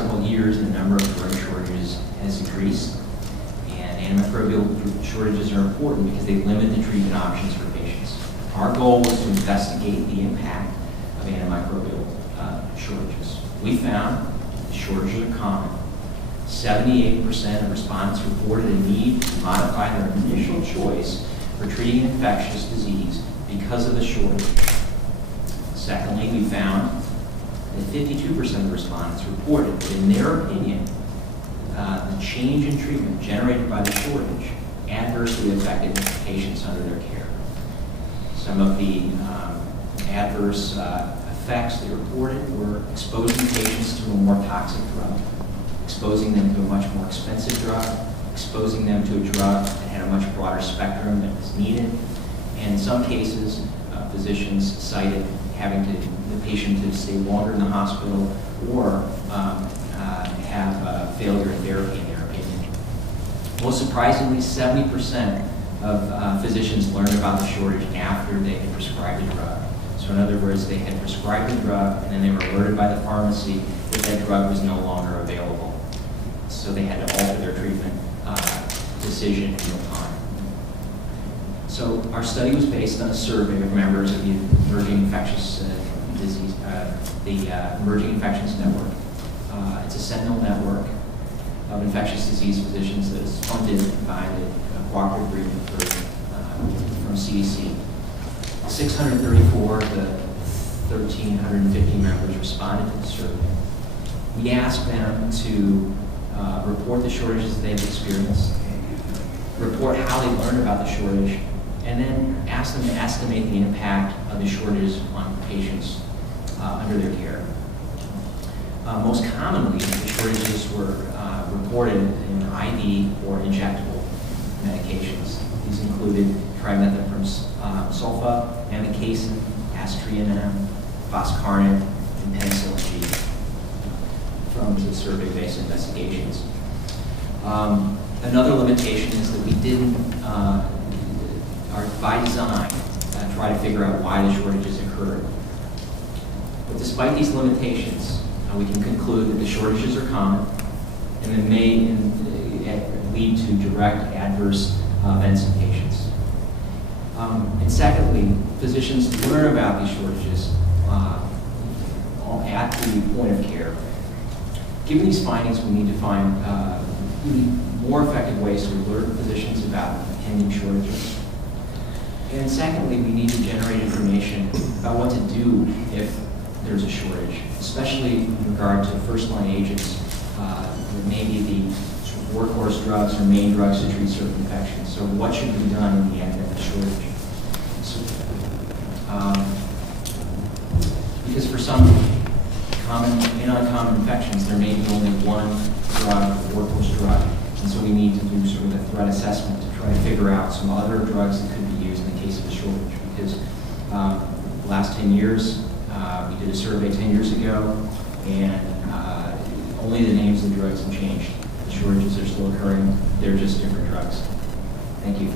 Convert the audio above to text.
several years, the number of drug shortages has increased. And antimicrobial shortages are important because they limit the treatment options for patients. Our goal was to investigate the impact of antimicrobial shortages. We found the shortages are common. 78% of respondents reported a need to modify their initial choice for treating an infectious disease because of the shortage. Secondly, we found that 52% of respondents reported that, in their opinion, the change in treatment generated by the shortage adversely affected patients under their care. Some of the adverse effects they reported were exposing patients to a more toxic drug, exposing them to a much more expensive drug, exposing them to a drug that had a much broader spectrum than was needed, and in some cases, physicians cited having the patient to stay longer in the hospital or have failure in therapy, in their opinion. Most surprisingly, 70% of physicians learned about the shortage after they had prescribed the drug. So in other words, they had prescribed the drug and then they were alerted by the pharmacy that that drug was no longer available. So they had to alter their treatment decision in real time. So our study was based on a survey of members of the Emerging Infectious Disease, the Emerging Infections Network. It's a sentinel network of infectious disease physicians that is funded by the cooperative agreement from CDC. 634 of the 1,350 members responded to the survey. We asked them to report the shortages that they've experienced, report how they learned about the shortage, and then ask them to estimate the impact of the shortages on patients under their care. Most commonly, the shortages were reported in IV or injectable medications. These included trimethoprim sulfa, amikacin, aztreonam, foscarnet, and penicillin G from the survey-based investigations. Another limitation is that we didn't, by design, try to figure out why the shortages occurred. But despite these limitations, we can conclude that the shortages are common and they may lead to direct adverse events in patients. And secondly, physicians learn about these shortages at the point of care. Given these findings, we need to find more effective ways to alert physicians about pending shortages. And secondly, we need to generate information about what to do if there's a shortage, especially in regard to first-line agents that may be the workhorse drugs or main drugs to treat certain infections. So what should be done in the event of a shortage? So, because for some common and uncommon infections, there may be only one drug, a workhorse drug. And so we need to do sort of a threat assessment to try to figure out some other drugs that could be used in the case of a shortage. Because the last 10 years, we did a survey 10 years ago, and only the names of the drugs have changed. The shortages are still occurring. They're just different drugs. Thank you.